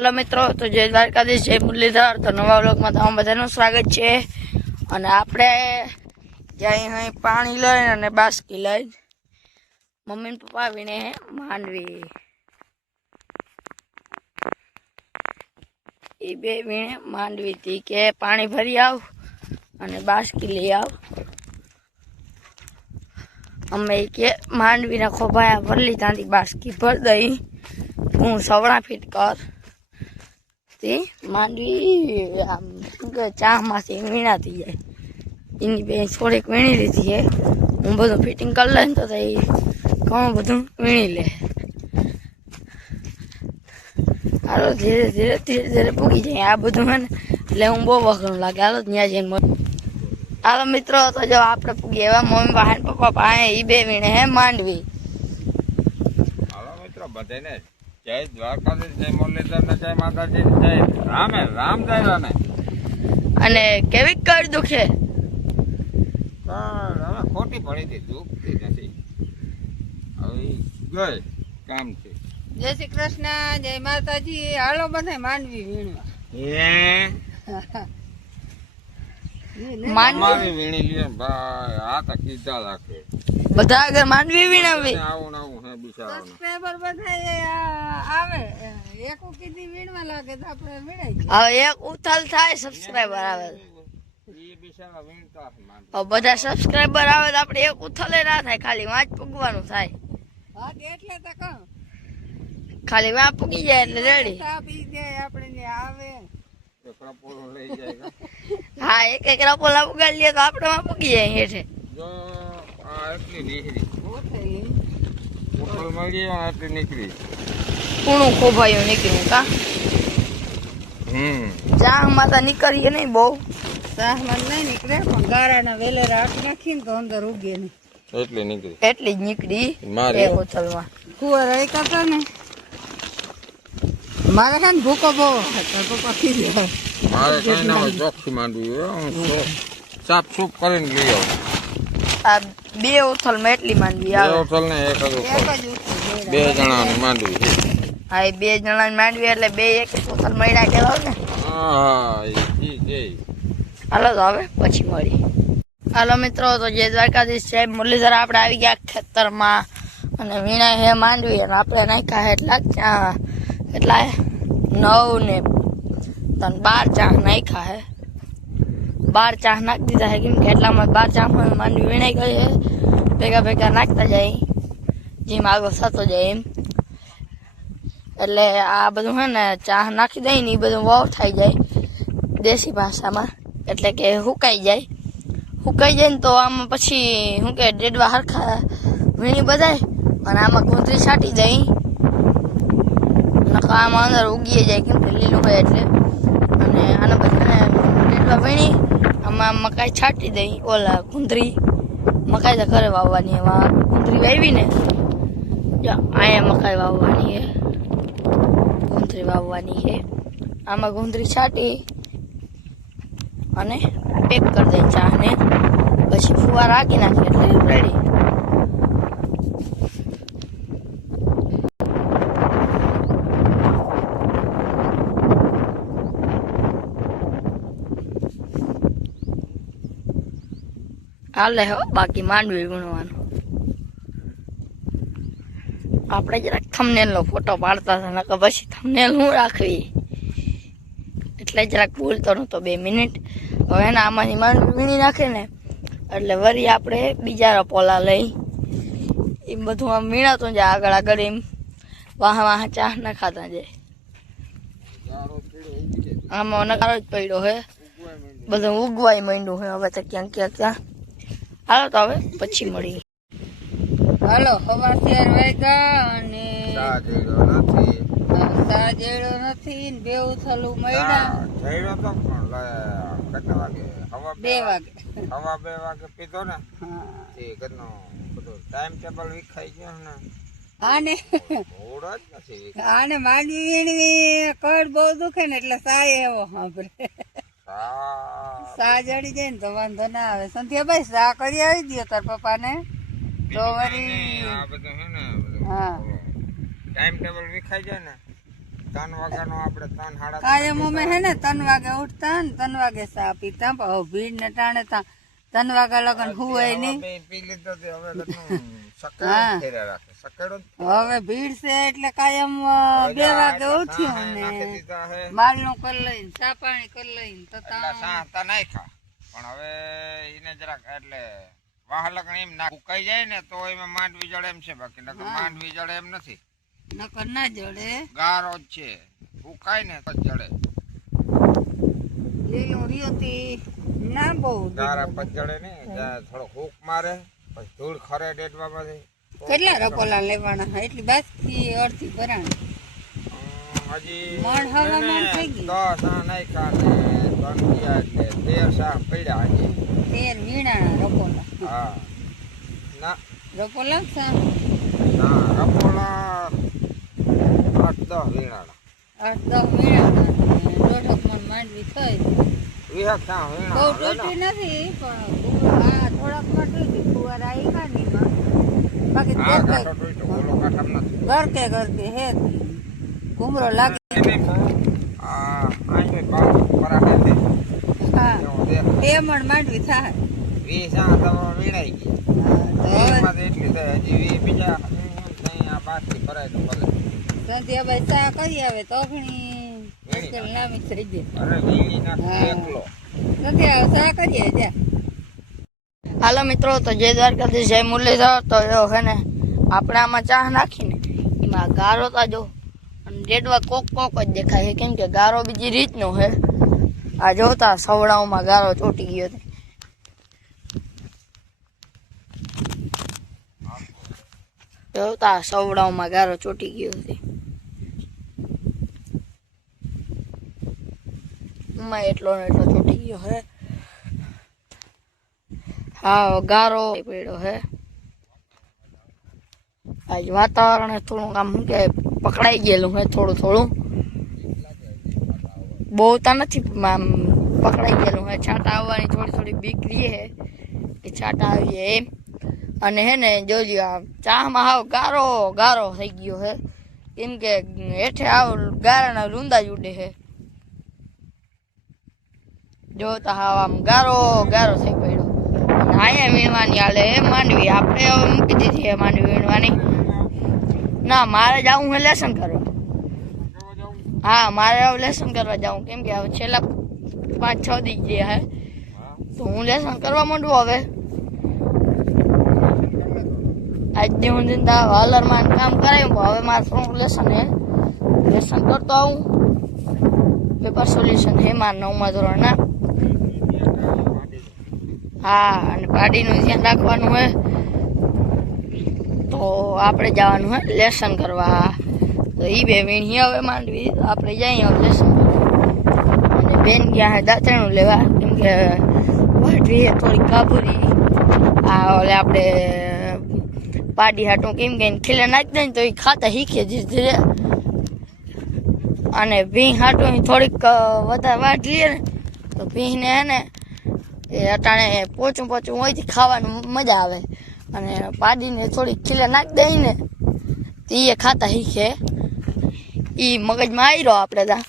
Hello મિત્રો તો જય દ્વારકાધીશ, જય મુરલીધર. તો નવા વ્લોગમાં તમામ બધાનું સ્વાગત છે. અને આપણે જ્યાં અહીં પાણી લઈને અને બાસ્કી લઈને મમ્મી પપ્પા વિને માંડવી. એ બે વીણે માંડવી હતી કે પાણી ભરી આવ અને બાસ્કી લઈ આવ. અમે કે માંડવીના ખોભાયા ભરલી ત્યાંથી બાસ્કી ભર દઈ. હું સવણા ફીટ કર. તે માંડવી આમ ચામાંથી ચામાંથી વીણાતી જાય. એની બે થોડીક વીણી લીધી છે. હું બધું ફિટિંગ કરી લઈને તો એ ઘણું બધું વીણી લે. હાલો, ધીરે ધીરે ધીરે ધીરે પૂગી જાય. આ બધું ને, એટલે હું બહુ વખરું લાગે. હાલો, ત્યાં જઈને. હાલો, મિત્રો, તો જો આપણે પૂગી એવા મમ્મી પાસે પપ્પા પાસે એ બે વીણે હે માંડવી. હાલો, મિત્રો, બધાને જય દ્વારકાધીશ જય મુરલીધર ને જય માતાજી જય રામે રામ જય અને કેવી કર દુખે? હવે ખોટી પડી હતી દુખતી નથી હવે ગઈ કામ છે. જય શ્રી કૃષ્ણ જય માતાજી હાલો બને માનવી વીણવા. હે? માંડવી વીણી લે ભાઈ આ તો કીધા રાખે બધા આગળ માંડવી વીણાવી. આવું ને આવું હે બિચારાને. સબસ્ક્રાઇબર બધા એ આવે. એક કીધી વીણવા લાગે તો આપણે વીણાઈ હવે એક ઉથલ થાય સબસ્ક્રાઇબર આવે. બિચારા બધા સબસ્ક્રાઇબર આવે તો આપણે એક ઉથલે ના થાય ખાલી વાંચ પૂગવાનું થાય. હા એટલે તો ખાલી વાંચ પૂગી જાય એટલે રેડી ચા પી જાય આપણે આવે. એક લઈ જાય હા એક એક રપોલા ઉગાડી લઈએ તો આપણે પૂગી જાય હેઠે. જો આ એટલી નીકળી. ઓથેલી મળી અને નીકળી. કૂણું ખોભાયું નીકળ્યું કા? હમ. ચા માતા નીકળીએ નહીં બહુ. સાહમાં નહીં નીકળે પણ ગારાના વેલે રાખ નાખીને તો અંદર ઉગે નહીં. એટલી નીકળી. એટલી જ નીકળી મારી ઉથલમાં કુંવર રહી કરતા ને? મારે છે ને ભૂકો બહુ હતો પપ્પા ખીલી હોય મારે કઈ ના હોય ચોખ્ખી માંડવી હોય હું તો સાફ સૂફ કરીને લઈ આવું આ બે ઉથલમાં એટલી માંડવી બે આવે હોટલ ને એક જ એક ઉપર જ ઉઠી બે જણાની માંડવી છે હા એ બે જણાની માંડવી એટલે બે એક એક ઉથલ મળ્યા કેવાય ને હા હા ઈ ઈ છે હાલો તો હવે પછી મળી હાલો મિત્રો તો જય દ્વારકાધીશ સાહેબ મુરલીધર આપણે આવી ગયા ખેતરમાં અને વીણા હે માંડવી અને આપણે નાખ્યા હે એટલા ચા એટલા નવ ને તન બાર ચા નાખ્યા હે. બાર ચા નાખી દીધા હે કેમ કે એટલામાં બાર ચામાં માંડવી વીણાઈ ગઈ હે. ભેગા ભેગા નાખતા જાય. જેમ આગળ થતો જાય એમ. એટલે આ બધું હે ને ચા નાખી દઈ ને એ બધું વાવ થઈ જાય દેશી ભાષામાં. એટલે કે હુકાઈ જાય. હુકાઈ જાય ને તો આમાં પછી શું કે ડેડવા હરખા વીણી બધાય. અને આમાં ગુંદરી છાંટી દઈ. નકર આમાં અંદર ઉગી જાય કેમ કે લીલું હોય એટલે. અને આને બધાને ડેડવા વીણી આમાં મકાઈ છાંટી દઈ, ઓલા કુંદરી. મકાઈ તો ઘરે વાવવાની એમાં કુંદરી વાવી ને, જો અહીંયા મકાઈ વાવવાની છે. ગુંદરી વાવવાની છે. આમાં ગુંદરી છાંટી અને પેક કરી દે ચાને પછી ફુવા રાખી નાખી એટલે રેડી હાલે હો, બાકી માંડવી ગુણવાનું. આપણે જરાક થમનેલનો ફોટો પાડતા હતા, નકર પછી થમનેલ હું રાખવી. એટલે જરાક ભૂલતો નહોતો બે મિનિટ. હવે એના આમાંથી માંડવી વીણી નાખે ને, એટલે વરી આપણે બીજા રપોલા લઈ. એમ બધું આમ વીણાતું જાય આગળ આગળ એમ. વાહ વાહ, ચા ના ખાતા જાય. આમાં નકારો જ પડ્યો હે. બધું ઉગવાય માંડ્યું હે, હવે તો ક્યાંક ક્યાંક ત્યાં હાલો તો હવે પછી મળી હાલો હવા શેર વાગ્યા અને સાજેડો નથી. ચા જેડો નથી ને બે ઉથલું મળ્યા જઈડો તો પણ કેટલા વાગે? હવા બે વાગે. હવા બે વાગે પીધો ને? તે કેટલો બધો ટાઈમ ટેબલ વિખાઈ ગયો ને. આને. આને માંડવી વીણવી કડ બહુ દુખે ને એટલે સાય એવો સાંભળે. સા જડી જાય ને તો વાંધો ના આવે. સંધ્યાભાઈ સા કરી આવી દો તાર પપ્પાને? તો વરી આ બધું ને હા. ટાઈમ ટેબલ વિખાઈ જાય ને ત્રણ વાગ્યાનો આપણે ત્રણ સાડા કાયમ અમે હે ને ત્રણ વાગે ઉઠતા ને ત્રણ વાગે સા પીતા ભીડ ને ટાણે તા. ત્રણ વાગ્યા લગન હુવાય નહીં. હવે ભીડ છે એટલે કાયમ બે વાગે ઉઠ્યું ને માલનું કરી લઈને ચા પાણી કરી લઈને તો નાખ્યા પણ હવે એને જરાક એટલે વાહલક એમ ના ઉકાઈ જાય ને તો એમાં માંડવી જડે એમ છે બાકી નકર માંડવી જડે એમ નથી. નકર ના જડે. ગારો છે. ઉકાય ને તો જડે. લીલું રીયોતી ના બહુ દારા. પચડે ને થોડો હુક મારે પછી ધૂળ ખરે ડેટવામાંથી કેટલા રકોલા લેવાના એટલી બાસકી અડધી ભરાણી. હજી મણ હવામાન થઈ ગઈ. દસ આ નાખ્યા ને થયા એટલે તેર સા પડ્યા હજી. તેર વીણાના રકોલા. હા. ના. રકોલા સા? ના રકોલા આઠ દસ વીણાના આઠ દસ વીણાના દોઢક મણ માંડવી થઈ. વિહક બહુ તૂટી નથી પણ આ થોડાકમાં તૂટી ફુવારા આવી કાઢીમાં બાકી હા ઘર કે ઘર કે હે ઘુમરો લાગે. આ અહીં બાપ પરાઠે છે હા મણ માંડવી થાય. વીસ આ તો વીણાઈ ગઈ તો એટલી થાય હજી વી બીજા આ બાકી ભરાય તો ભલે. સંધ્યાભાઈ ચા કરી આવે તો ઘણી હા. એકલો. કરીએ જા. હાલો મિત્રો તો જય દ્વારકાથી જય મુરલીધર. તો એવો છે ને આપણે આમાં ચા નાખીને એમાં ગારો તાજો અને રેડવા કોક કોક જ દેખાય છે. કેમ કે ગારો બીજી રીતનો છે. આ જોતા સવડાઓમાં ગારો ચોટી ગયો હતો જોતા સવડાઓમાં ગારો ચોટી ગયો છે. એમાં એટલો ને એટલો ચોટી ગયો હે. હા ગારો પડ્યો હે. આજ વાતાવરણ થોડું આમ શું કે પકડાઈ ગયેલું હે થોડું થોડું. બહુ તો નથી, આમ પકડાઈ ગયેલું હે. છાંટા આવવાની થોડી થોડી બીક રહી હે કે છાંટા આવીએ એમ. અને હે ને, જોજો આ ચામાં હાવ ગારો ગારો થઈ ગયો હે. કેમ કે હેઠે આવ ગારાના રૂંદા જ ઉડે હે. જોતા હાવ આમ ગારો ગારો થઈ પડ્યો. અહીંયા વીણવાની હાલે, એ માંડવી આપણે હવે મૂકી દીધી છે માંડવી વીણવાની. ના, મારે જવું છે લેસન કરવા. હા, મારે હવે લેસન કરવા જાઉં કેમ કે હવે છેલ્લા પાંચ, છ દી ગયા હે. તો હું લેસન કરવા માંડું હવે? આજે હું દિનતા હાલરમાં કામ કરાયું હવે મારે થોડુંક લેસન હે. લેસન કરતો આવું. પેપર સોલ્યુશન હે મારા નવમા ધોરણના. હા, અને પાડીનું ધ્યાન રાખવાનું હે. તો આપણે જવાનું હે લેસન કરવા. તો એ બે વીણી હવે માંડવી. આપણે જઈએ લેસન અને બેન ગયા હે દાંતરણું લેવા. કેમ કે વાટવી થોડી કાબુરી આ ઓલે આપણે પાડી હાટું કેમ કે ખીલે નાખી દે ને તો એ ખાતા શીખે ધીરે ધીરે. અને ભીં હાટું થોડીક વધારે વાટ લઈએ ને તો ભીંને હે ને એ અટાણે પોચું પોચું હોયથી ખાવાનું મજા આવે અને પાડીને થોડી ખીલે નાખી દઈ ને એ ખાતા શીખે એ મગજમાં આવી રહ્યો આપણે ત્યાં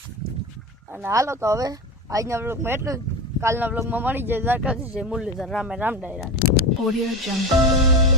અને હાલો તો હવે, આજના બ્લોગમાં એટલું જ. કાલના બ્લોગમાં મળી જાય દ્વારકાથી છે મુરલીધર, રામે રામ ડાયરાને ઓડિયો Jungle.